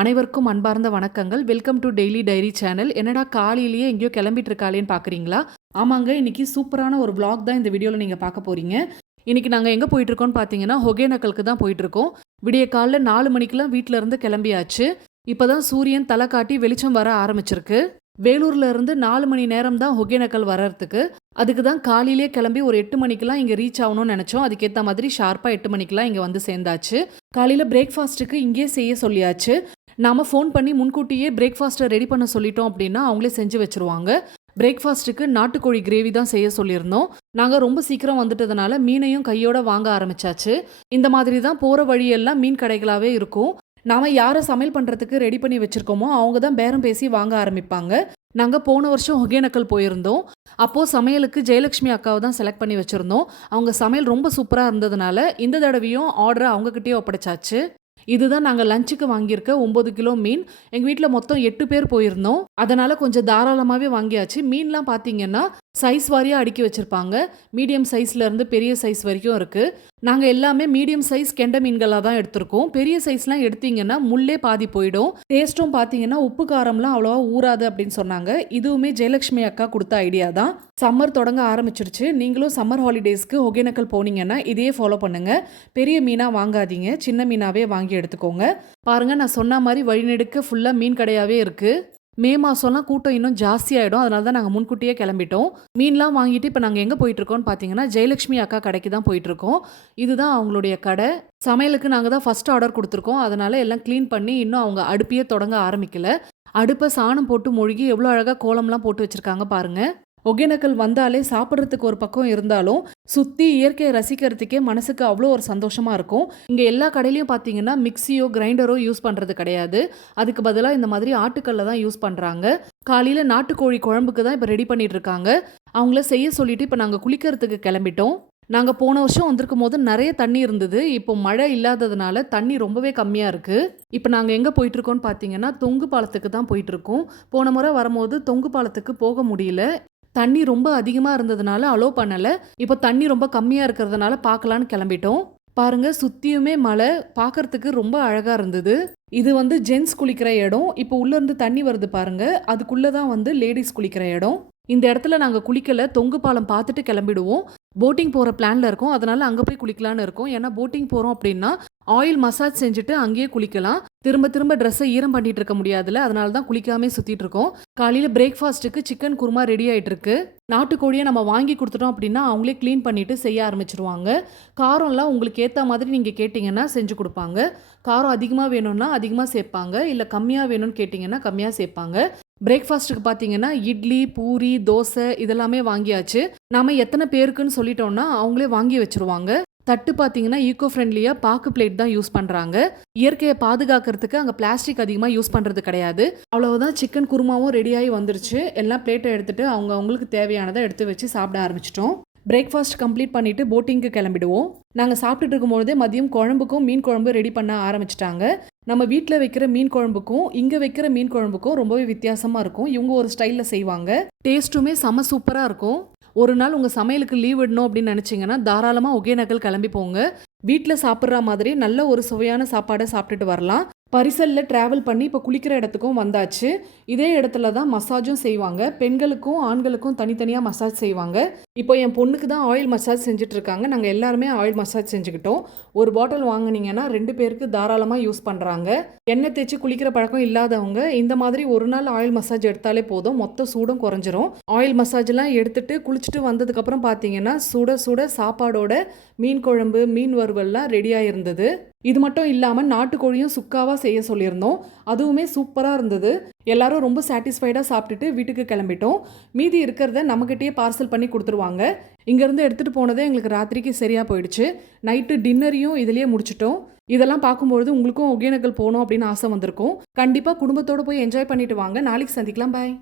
அனைவருக்கும் அன்பார்ந்த வணக்கங்கள். Welcome to daily diary channel என்னடா காலையிலேயே எங்கேயோ கிளம்பிட்டு இருக்காளேன்னு பார்க்குறீங்களா ஆமாங்க இன்னைக்கு சூப்பரான ஒரு vlog தான் இந்த வீடியோவில் நீங்கள் பார்க்க போறீங்க. இன்னைக்கு நாங்கள் எங்கே போயிட்டு இருக்கோம்னு பார்த்தீங்கன்னா ஹொகேனக்கலுக்கு தான் போயிட்டு இருக்கோம் விடிய காலைல நாலு மணிக்கெல்லாம் வீட்டில இருந்து கிளம்பியாச்சு. இப்போதான் சூரியன் தலை காட்டி வெளிச்சம் வர ஆரம்பிச்சிருக்கு. வேலூர்ல இருந்து நாலு மணி நேரம் தான் ஒகேனக்கல் வர்றதுக்கு. அதுக்கு தான் காலையிலே கிளம்பி ஒரு எட்டு மணிக்கெல்லாம் இங்கே ரீச் ஆகணும்னு நினச்சோம். அதுக்கேற்ற மாதிரி ஷார்ப்பாக எட்டு மணிக்கெல்லாம் இங்கே வந்து சேர்ந்தாச்சு. காலையில் பிரேக்ஃபாஸ்ட்டுக்கு இங்கேயே செய்ய சொல்லியாச்சு. நாம் ஃபோன் பண்ணி முன்கூட்டியே பிரேக்ஃபாஸ்ட்டை ரெடி பண்ண சொல்லிட்டோம் அப்படின்னா அவங்களே செஞ்சு வச்சுருவாங்க. பிரேக்ஃபாஸ்ட்டுக்கு நாட்டுக்கோழி கிரேவி தான் செய்ய சொல்லியிருந்தோம். நாங்கள் ரொம்ப சீக்கிரம் வந்துட்டதுனால மீனையும் கையோட வாங்க ஆரம்பிச்சாச்சு. இந்த மாதிரி தான் போகிற வழியெல்லாம் மீன் கடைகளாகவே இருக்கும். நாம் யாரை சமையல் பண்ணுறதுக்கு ரெடி பண்ணி வச்சுருக்கோமோ அவங்க தான் பேரம் பேசி வாங்க ஆரம்பிப்பாங்க. நாங்கள் போன வருஷம் ஒகேனக்கல் போயிருந்தோம். அப்போது சமையலுக்கு ஜெயலட்சுமி அக்காவை தான் செலக்ட் பண்ணி வச்சுருந்தோம். அவங்க சமையல் ரொம்ப சூப்பராக இருந்ததுனால இந்த தடவையும் ஆர்டரை அவங்கக்கிட்டே ஒப்படைச்சாச்சு. இதுதான் நாங்கள் லஞ்சுக்கு வாங்கியிருக்க ஒம்பது கிலோ மீன். எங்கள் வீட்டில் மொத்தம் எட்டு பேர் போயிருந்தோம். அதனால் கொஞ்சம் தாராளமாகவே வாங்கியாச்சு. மீன்லாம் பார்த்தீங்கன்னா சைஸ் வாரியாக அடுக்கி வச்சுருப்பாங்க. மீடியம் சைஸ்லேருந்து பெரிய சைஸ் வரைக்கும் இருக்குது நாங்கள் எல்லாமே மீடியம் சைஸ் கெண்டை மீன்களாக தான் எடுத்திருக்கோம். பெரிய சைஸ்லாம் எடுத்தீங்கன்னா முள்ளே பாதி போயிடும். டேஸ்ட்டும் பார்த்தீங்கன்னா உப்பு காரம்லாம் அவ்வளோவா ஊறாது அப்படின்னு சொன்னாங்க. இதுவுமே ஜெயலக்ஷ்மி அக்கா கொடுத்த ஐடியா தான். சம்மர் தொடங்க ஆரம்பிச்சிருச்சு. நீங்களும் சம்மர் ஹாலிடேஸ்க்கு ஒகேனக்கல் போனீங்கன்னா இதையே ஃபாலோ பண்ணுங்கள் பெரிய மீனாக வாங்காதீங்க. சின்ன மீனாகவே வாங்கி எடுத்துக்கோங்க. பாருங்கள் நான் சொன்ன மாதிரி வழிநெடுக்க ஃபுல்லாக மீன் கடையாகவே இருக்குது மே மாதம்லாம் கூட்டம் இன்னும் ஜாஸ்தியாயிடும் அதனால தான் நாங்கள் முன்கூட்டியே கிளம்பிட்டோம். மீன்லாம் வாங்கிட்டு இப்போ நாங்கள் எங்கே போயிட்டுருக்கோம்னு பார்த்தீங்கன்னா ஜெயலட்சுமி அக்கா கடைக்கு தான் போயிட்டுருக்கோம். இதுதான் அவங்களுடைய கடை. சமையலுக்கு நாங்கள் தான் ஃபஸ்ட் ஆர்டர் கொடுத்துருக்கோம். அதனால எல்லாம் க்ளீன் பண்ணி இன்னும் அவங்க அடுப்பையே தொடங்க ஆரம்பிக்கல. அடுப்பை சாணம் போட்டு மொழுகி எவ்வளோ அழகாக கோலம்லாம் போட்டு வச்சுருக்காங்க பாருங்கள் ஒகேனக்கல் வந்தாலே சாப்பிட்றதுக்கு ஒரு பக்கம் இருந்தாலும் சுற்றி இயற்கையை ரசிக்கிறதுக்கே மனசுக்கு அவ்வளோ ஒரு சந்தோஷமாக இருக்கும். இங்கே எல்லா கடையிலையும் பார்த்தீங்கன்னா மிக்சியோ கிரைண்டரோ யூஸ் பண்ணுறது கிடையாது. அதுக்கு பதிலாக இந்த மாதிரி ஆட்டுக்கல்ல தான் யூஸ் பண்ணுறாங்க காலையில் நாட்டுக்கோழி குழம்புக்கு தான் இப்போ ரெடி பண்ணிட்டு இருக்காங்க. அவங்கள செய்ய சொல்லிட்டு இப்போ நாங்கள் குளிக்கிறதுக்கு கிளம்பிட்டோம். நாங்கள் போன வருஷம் வந்திருக்கும் போது நிறைய தண்ணி இருந்தது. இப்போ மழை இல்லாததுனால தண்ணி ரொம்பவே கம்மியாக இருக்குது இப்போ நாங்கள் எங்கே போயிட்டுருக்கோம்னு பார்த்தீங்கன்னா தொங்கு பாலத்துக்கு தான் போயிட்டுருக்கோம் போன முறை வரும்போது தொங்கு பாலத்துக்கு போக முடியல. தண்ணி ரொம்ப அதிகமாக இருந்ததுனால அலோ பண்ணலை. இப்போ தண்ணி ரொம்ப கம்மியாக இருக்கிறதுனால பார்க்கலான்னு கிளம்பிட்டோம். பாருங்க சுத்தியுமே மலை பார்க்கறதுக்கு ரொம்ப அழகா இருந்தது. இது வந்து ஜென்ஸ் குளிக்கிற இடம். இப்போ உள்ள இருந்து தண்ணி வருது பாருங்க. அதுக்குள்ளே தான் வந்து லேடிஸ் குளிக்கிற இடம். இந்த இடத்துல நாங்க குளிக்கல. தொங்கு பாலம் பார்த்துட்டு கிளம்பிடுவோம். போட்டிங் போற பிளான்ல இருக்கோம். அதனால அங்க போய் குளிக்கலாம்னு இருக்கோம். ஏன்னா போட்டிங் போறோம் அப்படின்னா ஆயில் மசாஜ் செஞ்சுட்டு அங்கேயே குளிக்கலாம். திரும்ப திரும்ப ட்ரெஸ்ஸை ஈரம் பண்ணிட்டு இருக்க முடியாதுல்ல அதனால தான் குளிக்காமே சுத்திட்டு இருக்கோம் காலையில பிரேக்ஃபாஸ்ட்டுக்கு சிக்கன் குருமா ரெடி ஆயிட்டு இருக்கு நாட்டுக்கோழியை நம்ம வாங்கி கொடுத்துட்டோம் அப்படின்னா அவங்களே க்ளீன் பண்ணிட்டு செய்ய ஆரம்பிச்சிருவாங்க. காரம்லாம் உங்களுக்கு ஏற்ற மாதிரி நீங்கள் கேட்டிங்கன்னா செஞ்சு கொடுப்பாங்க. காரம் அதிகமாக வேணும்னா அதிகமாக சேர்ப்பாங்க. இல்லை கம்மியாக வேணும்னு கேட்டிங்கன்னா கம்மியாக சேர்ப்பாங்க. பிரேக்ஃபாஸ்ட்டுக்கு பார்த்தீங்கன்னா இட்லி பூரி தோசை இதெல்லாமே வாங்கியாச்சு. நாம எத்தனை பேருக்குன்னு சொல்லிட்டோம்னா அவங்களே வாங்கி வச்சிருவாங்க. தட்டு பார்த்தீங்கன்னா ஈகோ ஃப்ரெண்ட்லியாக பாக்கு பிளேட் தான் யூஸ் பண்ணுறாங்க இயற்கையை பாதுகாக்கிறதுக்கு அங்கே பிளாஸ்டிக் அதிகமாக யூஸ் பண்ணுறது கிடையாது. அவ்வளோதான் சிக்கன் குருமாவும் ரெடியாகி வந்துருச்சு. எல்லாம் பிளேட்டை எடுத்துகிட்டு அவங்க அவங்களுக்கு தேவையானதை எடுத்து வச்சு சாப்பிட ஆரம்பிச்சிட்டோம். பிரேக்ஃபாஸ்ட் கம்ப்ளீட் பண்ணிவிட்டு போட்டிங்க்கு கிளம்பிடுவோம். நாங்கள் சாப்பிட்டுட்டு இருக்கும்போதே மதியம் குழம்புக்கும் மீன் குழம்பு ரெடி பண்ண ஆரம்பிச்சிட்டாங்க. நம்ம வீட்டில் வைக்கிற மீன் குழம்புக்கும் இங்கே வைக்கிற மீன் குழம்புக்கும் ரொம்பவே வித்தியாசமாக இருக்கும். இவங்க ஒரு ஸ்டைலில் செய்வாங்க. டேஸ்ட்டுமே செம சூப்பராக இருக்கும். ஒரு நாள் உங்கள் சமையலுக்கு லீவ் விடணும் அப்படின்னு நினச்சிங்கன்னா தாராளமாக ஒகேனக்கல் கிளம்பி போங்க. வீட்டில் சாப்பிட்ற மாதிரி நல்ல ஒரு சுவையான சாப்பாடை சாப்பிட்டுட்டு வரலாம். பரிசலில் ட்ராவல் பண்ணி இப்போ குளிக்கிற இடத்துக்கும் வந்தாச்சு. இதே இடத்துல தான் மசாஜும் செய்வாங்க. பெண்களுக்கும் ஆண்களுக்கும் தனித்தனியாக மசாஜ் செய்வாங்க. இப்போ என் பொண்ணுக்கு தான் ஆயில் மசாஜ் செஞ்சுட்ருக்காங்க. நாங்கள் எல்லாருமே ஆயில் மசாஜ் செஞ்சுக்கிட்டோம். ஒரு பாட்டில் வாங்குனீங்கன்னா ரெண்டு பேருக்கு தாராளமாக யூஸ் பண்ணுறாங்க எண்ணெய் தேய்ச்சி குளிக்கிற பழக்கம் இல்லாதவங்க இந்த மாதிரி ஒரு நாள் ஆயில் மசாஜ் எடுத்தாலே போதும். மொத்த சூடும் குறைஞ்சிரும். ஆயில் மசாஜ்லாம் எடுத்துட்டு குளிச்சுட்டு வந்ததுக்கப்புறம் பார்த்தீங்கன்னா சுட சுட சாப்பாடோட மீன் குழம்பு மீன் வறுவல்லாம் ரெடியாக இருந்தது இது மட்டும் இல்லாமல் நாட்டுக்கோழியும் சுக்காவாக செய்ய சொல்லியிருந்தோம். அதுவுமே சூப்பராக இருந்தது. எல்லாரும் ரொம்ப சாட்டிஸ்ஃபைடாக சாப்பிட்டுட்டு வீட்டுக்கு கிளம்பிட்டோம். மீதி இருக்கிறத நம்மக்கிட்டேயே பார்சல் பண்ணி கொடுத்துருவாங்க. இங்கேருந்து எடுத்துகிட்டு போனதே எங்களுக்கு ராத்திரிக்கு சரியாக போயிடுச்சு. நைட்டு டின்னரையும் இதிலேயே முடிச்சிட்டோம். இதெல்லாம் பார்க்கும்பொழுது உங்களுக்கும் ஒகேனக்கல் போகணும் அப்படின்னு ஆசை வந்திருக்கும். கண்டிப்பாக குடும்பத்தோடு போய் என்ஜாய் பண்ணிட்டு வாங்க. நாளைக்கு சந்திக்கலாம். பாய்